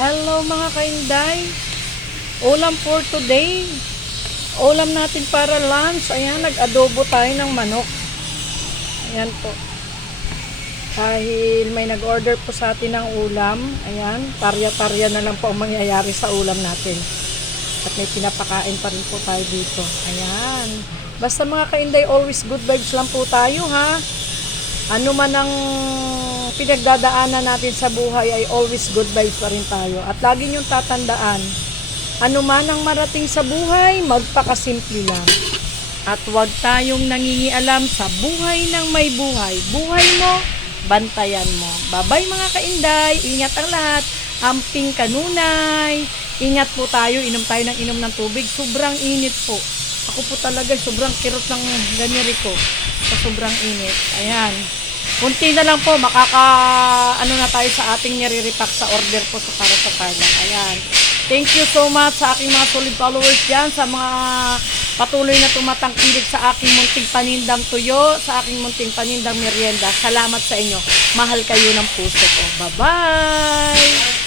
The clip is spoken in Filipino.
Hello mga kainday. Ulam for today. Ulam natin para lunch. Ayan, nag-adobo tayo ng manok. Ayan po. Dahil may nag-order po sa atin ng ulam. Ayan, tarya-tarya na lang po ang mangyayari sa ulam natin. At may pinapakain pa rin po tayo dito. Ayan. Basta mga kainday, always good vibes lang po tayo ha. Ano man ang pinagdadaanan natin sa buhay ay always good vibes pa rin tayo. At lagi niyong tatandaan, ano man ang marating sa buhay, magpakasimple lang. At huwag tayong nangingialam sa buhay ng may buhay. Buhay mo, bantayan mo. Bye-bye mga kainday, ingat ang lahat. Amping kanunay. Ingat po tayo, inom tayo ng inom ng tubig. Sobrang init po. Ako po talaga, sobrang kirot ng ganyan ko. Sa sobrang init. Ayan. Kunti na lang po, ano na tayo sa ating nire-repack sa order po sa para sa Carla. Ayan. Thank you so much sa aking mga solid followers dyan, sa mga patuloy na tumatangkilik sa aking munting panindang tuyo, sa aking munting panindang merienda. Salamat sa inyo. Mahal kayo ng puso ko. Bye-bye!